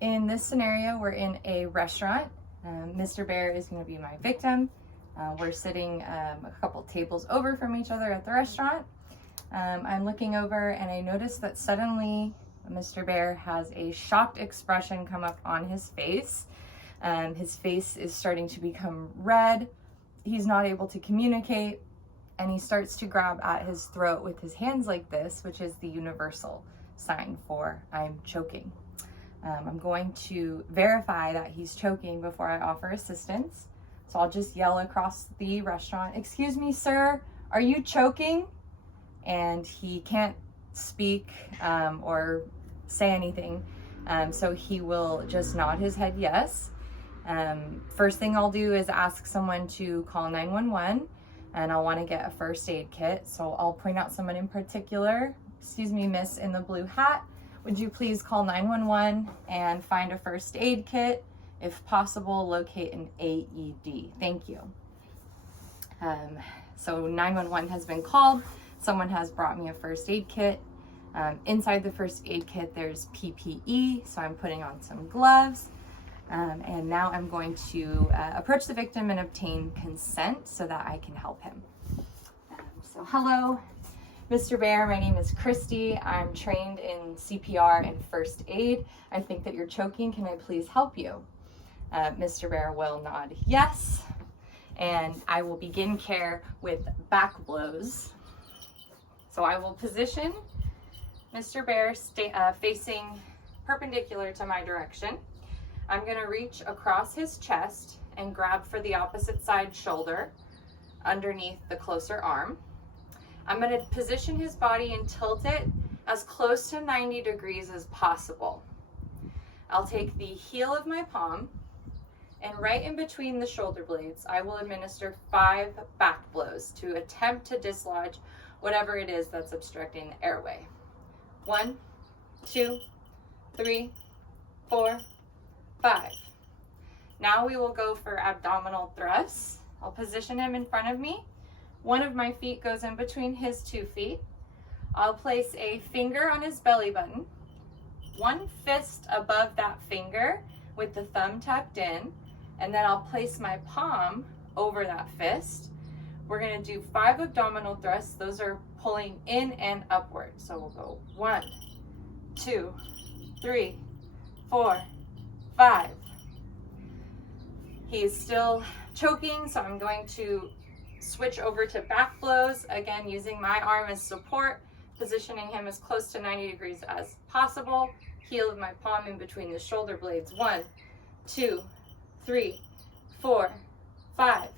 In this scenario, we're in a restaurant. Mr. Bear is going to be my victim. We're sitting a couple tables over from each other at the restaurant. I'm looking over and I notice that suddenly Mr. Bear has a shocked expression come up on his face. His face is starting to become red. He's not able to communicate, and he starts to grab at his throat with his hands like this, which is the universal sign for I'm choking. I'm going to verify that he's choking before I offer assistance. So I'll just yell across the restaurant, "Excuse me, sir, are you choking?" And he can't speak or say anything. So he will just nod his head yes. First thing I'll do is ask someone to call 911, and I'll want to get a first aid kit. So I'll point out someone in particular. "Excuse me, miss in the blue hat. Would you please call 911 and find a first aid kit? If possible, locate an AED. Thank you." So 911 has been called. Someone has brought me a first aid kit. Inside the first aid kit, there's PPE. So I'm putting on some gloves. And now I'm going to approach the victim and obtain consent so that I can help him. So hello, Mr. Bear, my name is Christy. I'm trained in CPR and first aid. I think that you're choking. Can I please help you? Mr. Bear will nod yes, and I will begin care with back blows. So I will position Mr. Bear facing perpendicular to my direction. I'm going to reach across his chest and grab for the opposite side shoulder underneath the closer arm. I'm going to position his body and tilt it as close to 90 degrees as possible. I'll take the heel of my palm, and right in between the shoulder blades, I will administer 5 back blows to attempt to dislodge whatever it is that's obstructing the airway. 1, 2, 3, 4, 5. Now we will go for abdominal thrusts. I'll position him in front of me. One of my feet goes in between his 2 feet. I'll place a finger on his belly button, one fist above that finger with the thumb tucked in, and then I'll place my palm over that fist. We're going to do 5 abdominal thrusts. Those are pulling in and upward. So we'll go 1, 2, 3, 4, 5. He's still choking, so I'm going to switch over to back blows, again using my arm as support, positioning him as close to 90 degrees as possible. Heel of my palm in between the shoulder blades. 1, 2, 3, 4, 5.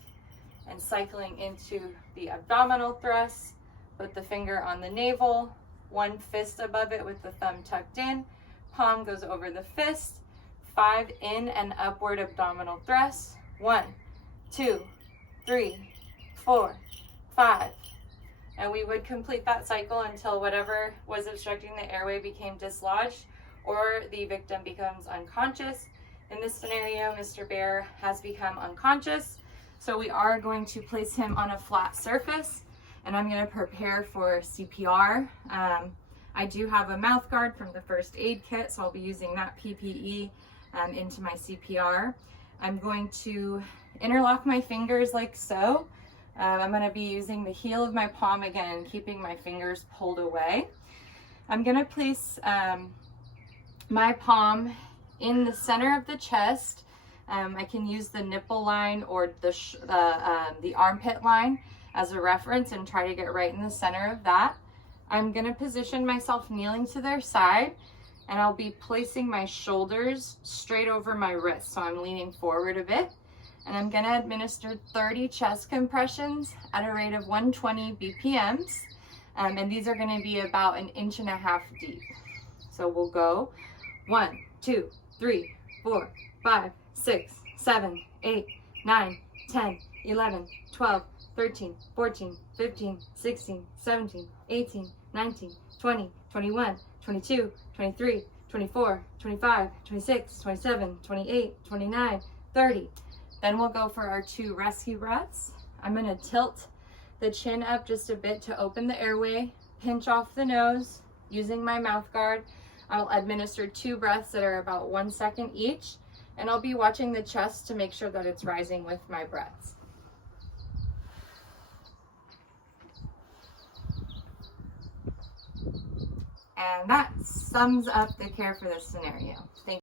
And cycling into the abdominal thrusts. Put the finger on the navel, one fist above it with the thumb tucked in. Palm goes over the fist. 5 in and upward abdominal thrusts. 1, 2, 3, 4, 5. And we would complete that cycle until whatever was obstructing the airway became dislodged or the victim becomes unconscious. In this scenario, Mr. Bear has become unconscious. So we are going to place him on a flat surface, and I'm going to prepare for CPR. I do have a mouth guard from the first aid kit, so I'll be using that PPE into my CPR. I'm going to interlock my fingers like so. I'm going to be using the heel of my palm again, keeping my fingers pulled away. I'm going to place my palm in the center of the chest. I can use the nipple line or the armpit line as a reference and try to get right in the center of that. I'm going to position myself kneeling to their side, and I'll be placing my shoulders straight over my wrist. So I'm leaning forward a bit, and I'm going to administer 30 chest compressions at a rate of 120 BPMs. And these are going to be about 1.5 inches deep. So we'll go 1, 2, 3, 4, 5, 6, 7, 8, 9, 10, 11, 12, 13, 14, 15, 16, 17, 18, 19, 20, 21, 22, 23, 24, 25, 26, 27, 28, 29, 30. Then we'll go for our 2 rescue breaths. I'm going to tilt the chin up just a bit to open the airway, pinch off the nose using my mouth guard. I'll administer 2 breaths that are about 1 second each, and I'll be watching the chest to make sure that it's rising with my breaths. And that sums up the care for this scenario. Thank you.